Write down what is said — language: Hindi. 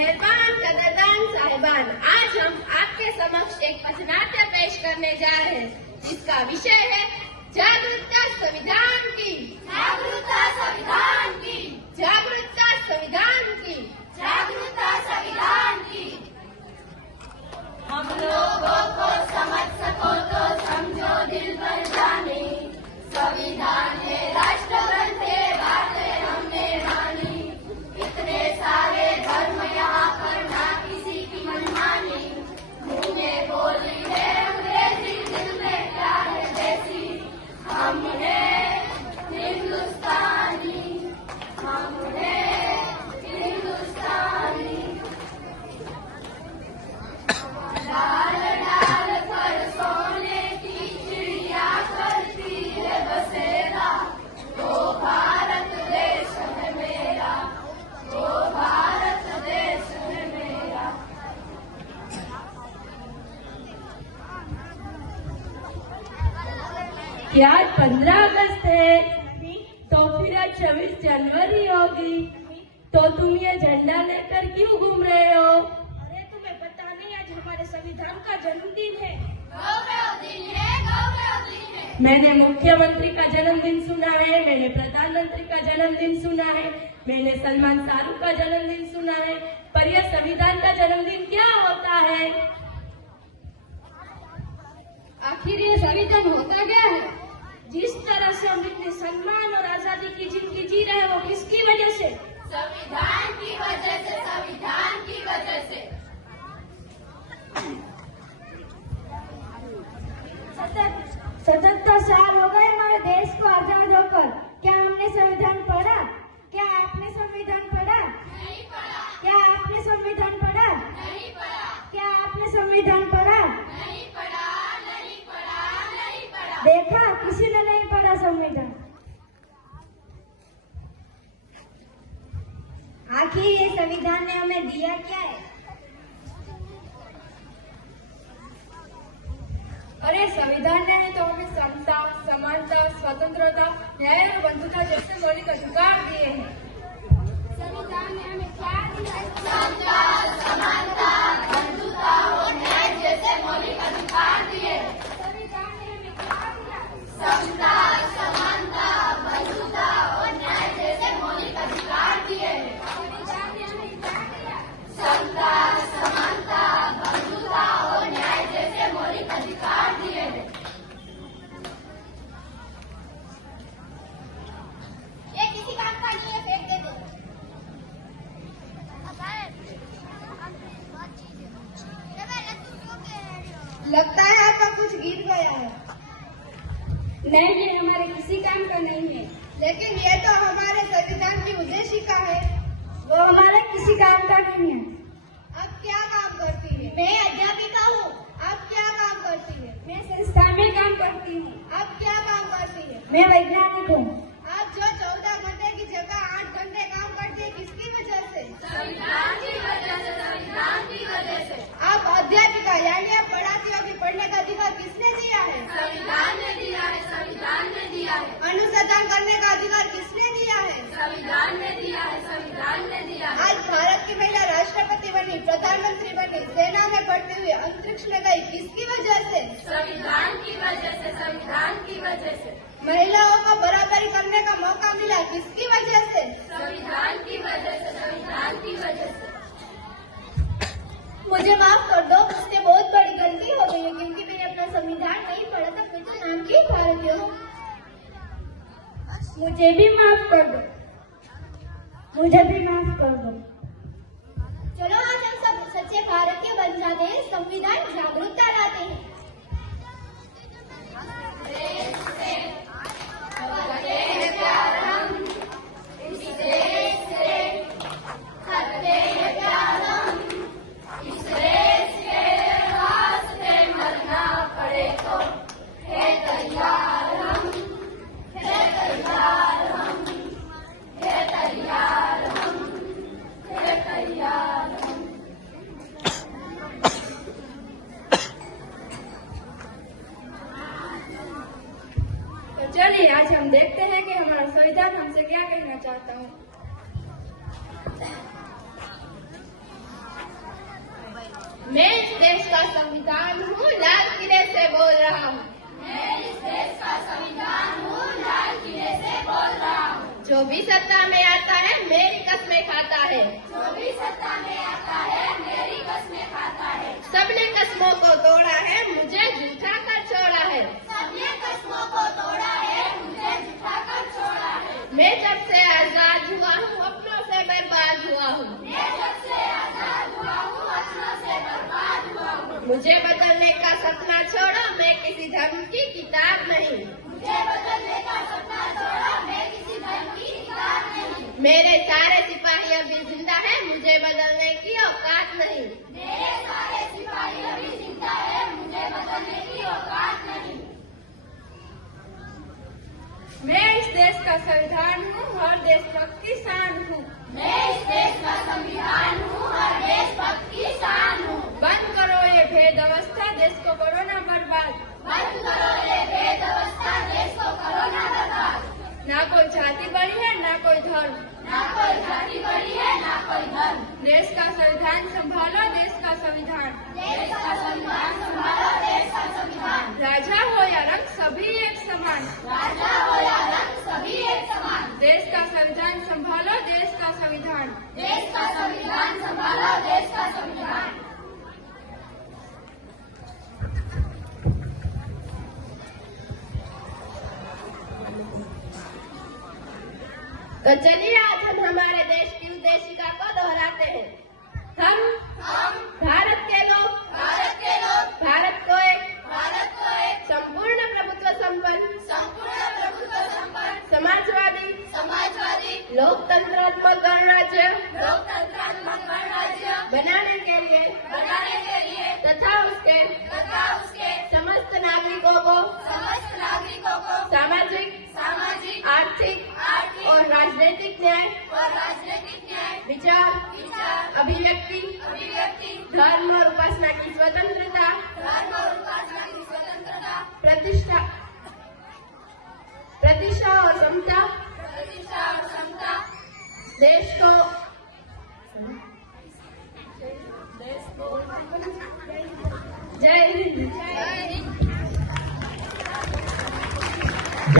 मेहरबान कदरदान साहिबान, आज हम आपके समक्ष एक पथनाट्य पेश करने जा रहे हैं जिसका विषय है जागरूकता संविधान की। जागरूकता संविधान की। जागरूकता संविधान की। जागरूकता संविधान की। हम लोगों को समझ सको तो समझो, दिल पर जाने, संविधान है राष्ट्र ग्रंथ, बातें हमने मानी। इतने सारे धर्म यहाँ पर, ना किसी की मनमानी। मुंह में बोली है अंग्रेजी, दिल में क्या है देसी। हम हैं हिंदुस्तानी, हम हैं हिंदुस्तानी। डाल डाल पर सोने की चिड़िया करती है बसेरा। वो भारत देश है मेरा, वो भारत देश है मेरा। क्या 15 अगस्त है तो फिर आज 26 जनवरी होगी, तो तुम ये झंडा लेकर क्यों घूम रहे हो? अरे तुम्हें पता नहीं, आज हमारे संविधान का जन्मदिन है। गौरव दिन है, गौरव दिन है। मैंने मुख्यमंत्री का जन्मदिन सुना है, मैंने प्रधानमंत्री का जन्मदिन सुना है, मैंने सलमान शाहरुख का जन्मदिन सुना है, पर यह संविधान का जन्मदिन क्या होता है? आखिर ये संविधान होता क्या है? जिस तरह से हम इतने सम्मान और आजादी की जिंदगी जी रहे हैं, वो किसकी वजह से? संविधान की वजह से, संविधान की वजह से। 77 साल हो गए हमारे देश को आजाद होकर। क्या हमने संविधान पढ़ा? क्या आपने संविधान पढ़ा? नहीं पढ़ा। क्या आपने संविधान पढ़ा? नहीं पढ़ा। क्या आपने संविधान पढ़ा? नहीं पढ़ा, नहीं पढ़ा, नहीं पढ़ा। देखा, किसी ने नहीं पढ़ा संविधान। आखिर ये संविधान ने हमें दिया क्या है? अरे संविधान ने तो हमें समता, समानता, स्वतंत्रता, न्याय और बंधुता जैसे मौलिक अधिकार दिए हैं। संविधान ने हमें क्या दिया? समता, समानता, बंधुता और न्याय जैसे मौलिक अधिकार दिए। संविधान ने हमें क्या दिया? समता, समानता, बंधुता और न्याय जैसे मौलिक अधिकार दिए। संविधान ने हमें क्या दिया? समता, समानता, बंधुता और न्याय जैसे मौलिक अधिकार दिए। ये किसी काम का नहीं है, फेंक दे दो। लगता है आपका कुछ गिर गया है। नहीं, ये हमारे किसी काम का नहीं है। लेकिन ये तो हमारे संविधान की उद्देशिका है। वो हमारे किसी काम का नहीं है। अब क्या काम करती है? मैं अध्यापिका हूँ। अब क्या काम करती है? मैं संस्था में काम करती हूँ। अब क्या काम करती है? मैं वैज्ञानिक हूँ। आप जो 14 घंटे की जगह 8 घंटे काम करती है, किसकी वजह से? संविधान की वजह से, संविधान की वजह से। आप अध्यापिका यानी आप पढ़ाती होगी, पढ़ने का अधिकार किसने दिया है? संविधान ने दिया है, संविधान ने दिया है। अनुसंधान करने का अधिकार किसने दिया है? संविधान ने दिया है, संविधान ने दिया है। आज भारत की महिला राष्ट्रपति बनी, प्रधानमंत्री बनी, सेना में भर्ती हुई, अंतरिक्ष में गई, किसकी वजह से? संविधान की वजह से, संविधान की वजह से। महिलाओं को बराबरी करने का मौका मिला, किसकी वजह से? संविधान की वजह से, संविधान की वजह से। मुझे माफ कर दो, मुझसे बहुत बड़ी गलती हो गई है, क्योंकि मैंने अपना संविधान नहीं पढ़ा था। मैं तो नाम की भारतीय हूँ। मुझे भी माफ कर दो, मुझे भी माफ कर दो। चलो आज हम सब सच्चे भारतीय बन जाते हैं, संविधान जागरूकता लाते हैं। करते हैं प्यार हम इस देश से, करते हैं प्यार हम इस देश के वास्ते, मरना पड़े तो है तैयार हम, है तैयार हम, है तैयार हम, मैं इस देश का संविधान हूँ, लाल किले से बोल रहा हूँ। मैं इस देश का संविधान हूँ, लाल किले से बोल रहा हूँ। जो भी सत्ता में आता है मेरी कस्में खाता है। जो भी सत्ता में आता है मेरी कस्में खाता है। सबने कस्मों को तोड़ा है, मुझे झूठा कर छोड़ा है। सबने कस्मों को तोड़ा है, मुझे झूठा कर छोड़ा है। मैं जब से आजाद हुआ हूँ, अपनों से बर्बाद हुआ हूँ। मैं जब से आजाद हुआ हूँ, अपनों से बर्बाद हुआ हूँ। मुझे बदलने का सपना छोड़ो, मैं किसी धर्म की किताब नहीं। मुझे बदलने का सपना छोड़ो, मैं किसी धर्म की किताब नहीं। मेरे सारे सिपाही अभी जिंदा है, मुझे बदलने की औकात नहीं। मेरे सारे सिपाही अभी जिंदा है, मुझे बदलने की औकात नहीं। मैं इस देश का संविधान हूँ, हर देशभक्त की शान हूँ। मैं इस देश का संविधान हूँ, हर देशभक्त की शान हूँ। बंद करो ये भेद अवस्था, देश को करो ना बर्बाद। बंद करो ये भेद अवस्था, देश को करो ना बर्बाद। ना कोई जाति बड़ी है, ना कोई धर्म। ना कोई जाति बड़ी है, ना कोई धर्म। देश का संविधान संभालो, देश का संविधान। देश का संविधान संभालो, देश का संविधान। राजा हो या रंग, सभी एक समान। राजा हो या रंग, सभी एक समान। देश का संविधान संभालो, देश का संविधान। देश का संविधान संभालो, देश का संविधान। तो चलिए आज हम हमारे देश की उद्देशिका को दोहराते हैं। हम भारत के लोग, भारत को एक संपूर्ण प्रभुत्व संपन्न समाजवादी लोकतंत्रात्मक गणराज्य बनाने के लिए तथा उसके समस्त नागरिकों को सामाजिक आर्थिक और राजनीतिक न्याय विचार अभिव्यक्ति धर्म और उपासना की स्वतंत्रता प्रतिष्ठा और समता देश को जय हिंद।